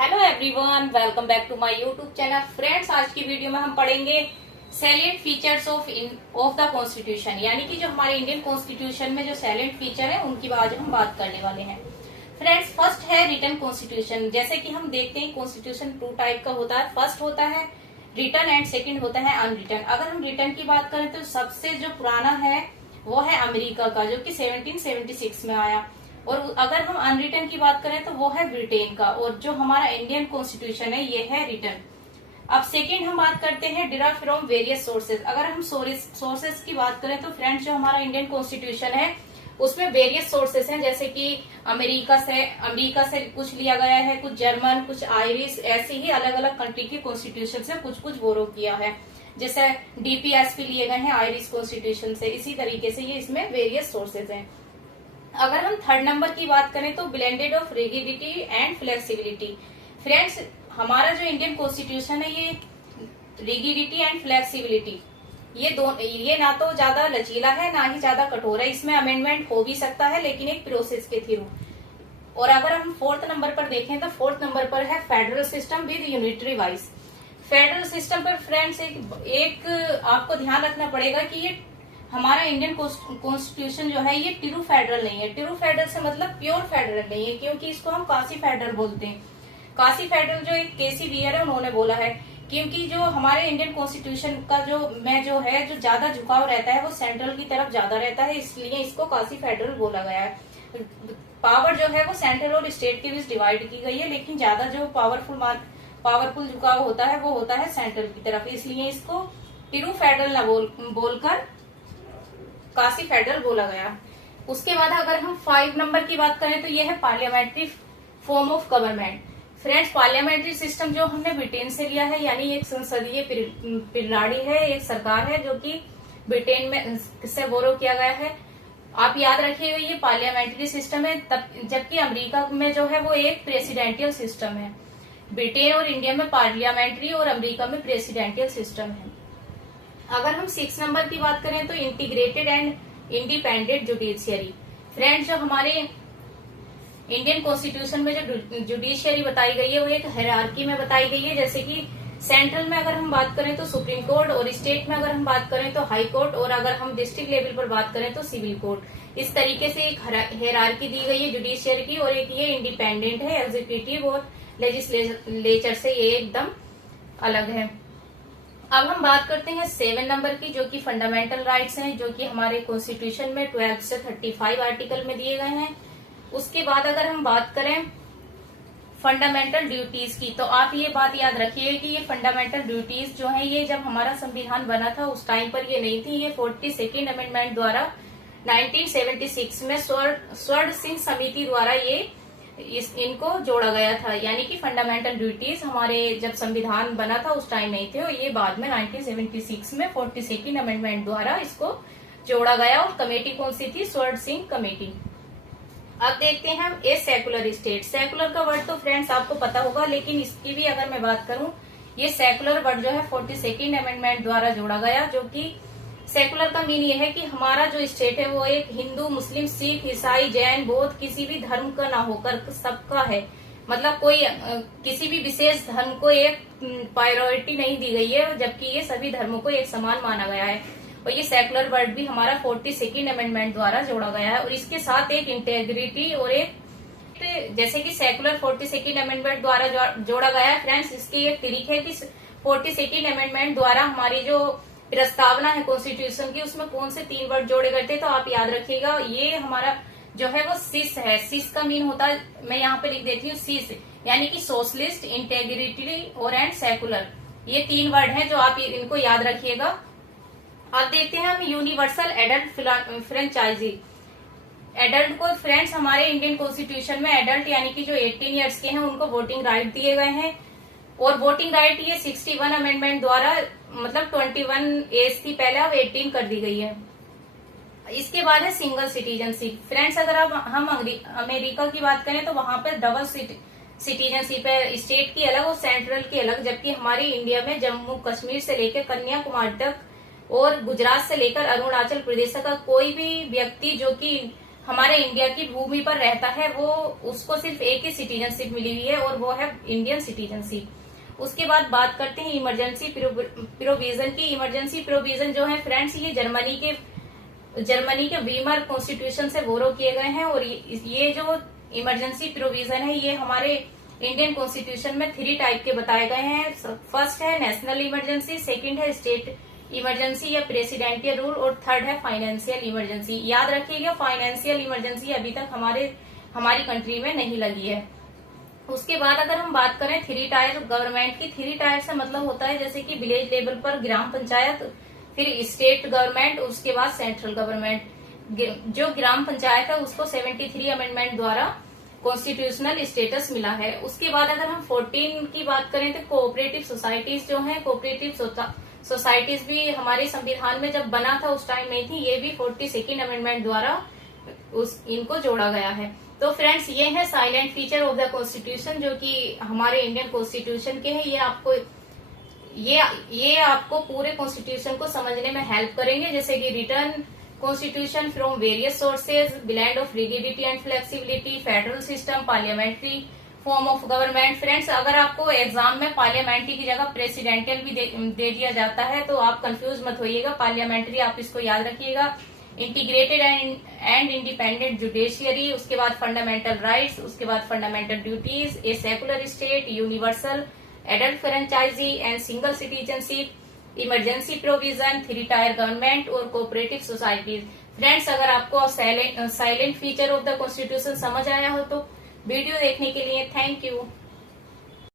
Hello everyone, welcome back to my YouTube channel. Friends, आज की video में हम पढ़ेंगे salient features of the constitution, यानी कि जो हमारे इंडियन कॉन्स्टिट्यूशन में जो सैलिएंट फीचर है उनकी आज हम बात करने वाले हैं। फ्रेंड्स, फर्स्ट है रिटन कॉन्स्टिट्यूशन। जैसे कि हम देखते हैं कॉन्स्टिट्यूशन टू टाइप का होता है। फर्स्ट होता है रिटन एंड सेकेंड होता है अनरिटन। अगर हम रिटन की बात करें तो सबसे जो पुराना है वो है अमेरिका का, जो कि 1776 में आया। और अगर हम अनरिटन की बात करें तो वो है ब्रिटेन का। और जो हमारा इंडियन कॉन्स्टिट्यूशन है ये है रिटन। अब सेकेंड हम बात करते हैं डिराइव फ्रॉम वेरियस सोर्सेज। अगर हम सोर्सेज की बात करें तो फ्रेंड्स, जो हमारा इंडियन कॉन्स्टिट्यूशन है उसमें वेरियस सोर्सेज हैं। जैसे कि अमेरिका से कुछ लिया गया है, कुछ जर्मन, कुछ आयरिश, ऐसे ही अलग अलग कंट्री की कॉन्स्टिट्यूशन से कुछ कुछ बोरो किया है। जैसे डीपीएसपी लिए गए हैं आयरिश कॉन्स्टिट्यूशन से। इसी तरीके से ये इसमें वेरियस सोर्सेज हैं। अगर हम थर्ड नंबर की बात करें तो blended of rigidity and flexibility. Friends, हमारा जो इंडियन कॉन्स्टिट्यूशन है ये रिगिडिटी एंड फ्लेक्सिबिलिटी ये ना तो ज्यादा लचीला है ना ही ज्यादा कठोर है। इसमें अमेंडमेंट हो भी सकता है लेकिन एक प्रोसेस के थ्रू। और अगर हम फोर्थ नंबर पर देखें तो फोर्थ नंबर पर है federal system with unitary wise. Federal system पर फ्रेंड्स एक आपको ध्यान रखना पड़ेगा कि ये हमारा इंडियन कॉन्स्टिट्यूशन जो है ये टिरू फेडरल नहीं है। टिरू फेडरल से मतलब प्योर फेडरल नहीं है, क्योंकि इसको हम काशी फेडरल बोलते हैं। काशी फेडरल जो एक केसी वियर है उन्होंने बोला है, क्योंकि जो हमारे इंडियन कॉन्स्टिट्यूशन का जो ज्यादा झुकाव रहता है वो सेंट्रल की तरफ ज्यादा रहता है, इसलिए इसको काशी फेडरल बोला गया है। पावर जो है वो सेंट्रल और स्टेट के बीच डिवाइड की गई है, लेकिन ज्यादा जो पावरफुल झुकाव होता है वो होता है सेंट्रल की तरफ, इसलिए इसको टिरू फेडरल न बोलकर काशी फेडरल बोला गया। उसके बाद अगर हम 5 नंबर की बात करें तो यह है parliamentary form of government. Friends, parliamentary system जो हमने ब्रिटेन से लिया है, यानी एक संसदीय प्रणाली है, एक सरकार है जो कि ब्रिटेन में से बोरो किया गया है। आप याद रखिएगा ये पार्लियामेंट्री सिस्टम है, जबकि अमेरिका में जो है वो एक प्रेसिडेंटियल सिस्टम है। ब्रिटेन और इंडिया में पार्लियामेंट्री और अमेरिका में प्रेसिडेंटियल सिस्टम है। अगर हम 6 नंबर की बात करें तो integrated and independent judiciary. Friends, जो हमारे इंडियन कॉन्स्टिट्यूशन में जो जुडिशियरी बताई गई है वो एक हायरार्की में बताई गई है। जैसे कि सेंट्रल में अगर हम बात करें तो सुप्रीम कोर्ट, और स्टेट में अगर हम बात करें तो हाई कोर्ट, और अगर हम डिस्ट्रिक्ट लेवल पर बात करें तो सिविल कोर्ट। इस तरीके से एक हायरार्की दी गई है जुडिशियरी की। और एक ये इंडिपेंडेंट है एग्जीक्यूटिव और लेजिस्लेचर से, ये एकदम अलग है। अब हम बात करते हैं 7 नंबर की, जो कि फंडामेंटल राइट्स हैं, जो कि हमारे कॉन्स्टिट्यूशन में 12 से 35 आर्टिकल में दिए गए हैं। उसके बाद अगर हम बात करें फंडामेंटल ड्यूटीज की, तो आप ये बात याद रखिए कि ये फंडामेंटल ड्यूटीज जो है ये जब हमारा संविधान बना था उस टाइम पर ये नहीं थी। ये 42nd अमेंडमेंट द्वारा 1976 में स्वर्ण सिंह समिति द्वारा इनको जोड़ा गया था। यानी कि फंडामेंटल ड्यूटीज हमारे जब संविधान बना था उस टाइम नहीं थे, और ये बाद में 1976 में 42nd अमेंडमेंट द्वारा इसको जोड़ा गया। और कमेटी कौन सी थी? स्वर्ण सिंह कमेटी। अब देखते हैं हम ए सेकुलर स्टेट। सेकुलर का वर्ड तो फ्रेंड्स आपको पता होगा, लेकिन इसकी भी अगर मैं बात करूं, ये सेकुलर वर्ड जो है 42nd अमेंडमेंट द्वारा जोड़ा गया। जो कि सेकुलर का मीन ये है कि हमारा जो स्टेट है वो एक हिंदू, मुस्लिम, सिख, ईसाई, जैन, बौद्ध किसी भी धर्म का ना होकर सबका है। मतलब कोई किसी भी विशेष धर्म को एक प्रायोरिटी नहीं दी गई है, जबकि ये सभी धर्मों को एक समान माना गया है। और ये सेकुलर वर्ड भी हमारा 42nd अमेंडमेंट द्वारा जोड़ा गया है। और इसके साथ एक इंटेग्रिटी और एक, जैसे कि सेकुलर 42nd अमेंडमेंट द्वारा जोड़ा गया है फ्रेंड्स, इसकी एक तरीक है कि 42nd अमेंडमेंट द्वारा हमारी जो प्रस्तावना है कॉन्स्टिट्यूशन की उसमें कौन से 3 वर्ड जोड़े गए थे, तो आप याद रखिएगा ये हमारा जो है वो सिस है। सिस का मीन होता है, मैं यहाँ पे लिख देती हूँ सिस, यानी कि सोशलिस्ट, इंटेग्रिटी और एंड सेकुलर। ये 3 वर्ड हैं जो आप इनको याद रखिएगा। अब देखते हैं हम यूनिवर्सल एडल्ट फ्रेंचाइजी। एडल्ट को फ्रेंड्स हमारे इंडियन कॉन्स्टिट्यूशन में एडल्ट यानी कि जो 18 ईयर्स के हैं उनको वोटिंग राइट दिए गए हैं। और वोटिंग राइट ये 61 अमेंडमेंट द्वारा, मतलब 21 एज थी पहले, अब 18 कर दी गई है। इसके बाद है सिंगल सिटीजनशिप। फ्रेंड्स, अगर हम अमेरिका की बात करें तो वहां पर डबल सिटीजनशिप है, स्टेट की अलग और सेंट्रल की अलग। जबकि हमारे इंडिया में जम्मू कश्मीर से लेकर कन्याकुमारी तक और गुजरात से लेकर अरुणाचल प्रदेश का कोई भी व्यक्ति जो कि हमारे इंडिया की भूमि पर रहता है वो उसको सिर्फ एक ही सिटीजनशिप मिली हुई है और वो है इंडियन सिटीजनशिप। उसके बाद बात करते हैं इमरजेंसी प्रोविजन की। इमरजेंसी प्रोविजन जो है फ्रेंड्स ये जर्मनी के वीमर कॉन्स्टिट्यूशन से बोरो किए गए हैं और ये जो इमरजेंसी प्रोविजन है ये हमारे इंडियन कॉन्स्टिट्यूशन में 3 टाइप के बताए गए हैं। फर्स्ट है नेशनल इमरजेंसी, सेकंड है स्टेट इमरजेंसी या प्रेसिडेंशियल रूल और थर्ड है फाइनेंशियल इमरजेंसी। याद रखिएगा फाइनेंशियल इमरजेंसी अभी तक हमारी कंट्री में नहीं लगी है। उसके बाद अगर हम बात करें 3 टायर गवर्नमेंट की, 3 टायर से मतलब होता है जैसे कि विलेज लेवल पर ग्राम पंचायत, फिर स्टेट गवर्नमेंट, उसके बाद सेंट्रल गवर्नमेंट। जो ग्राम पंचायत है उसको 73 अमेंडमेंट द्वारा कॉन्स्टिट्यूशनल स्टेटस मिला है। उसके बाद अगर हम 14 की बात करें तो कोऑपरेटिव सोसाइटीज जो है, कोऑपरेटिव सोसाइटीज भी हमारे संविधान में जब बना था उस टाइम नहीं थी, ये भी 42nd अमेंडमेंट द्वारा इनको जोड़ा गया है। तो फ्रेंड्स ये है silent feature of the constitution जो कि हमारे इंडियन कॉन्स्टिट्यूशन के हैं। ये आपको पूरे कॉन्स्टिट्यूशन को समझने में हेल्प करेंगे, जैसे कि return constitution from various sources, blend of rigidity and flexibility, federal system, parliamentary form of government. Friends अगर आपको एग्जाम में पार्लियामेंट्री की जगह प्रेसिडेंशियल भी दे दिया जाता है तो आप कंफ्यूज मत होइएगा, पार्लियामेंट्री आप इसको याद रखिएगा। इंटीग्रेटेड एंड इंडिपेंडेंट जुडिशियरी, उसके बाद फंडामेंटल राइट्स, उसके बाद fundamental duties, a secular state, universal adult franchise and single citizenship, emergency provision, 3 tier government और कोऑपरेटिव सोसाइटीज। फ्रेंड्स अगर आपको silent feature of the constitution समझ आया हो तो वीडियो देखने के लिए थैंक यू।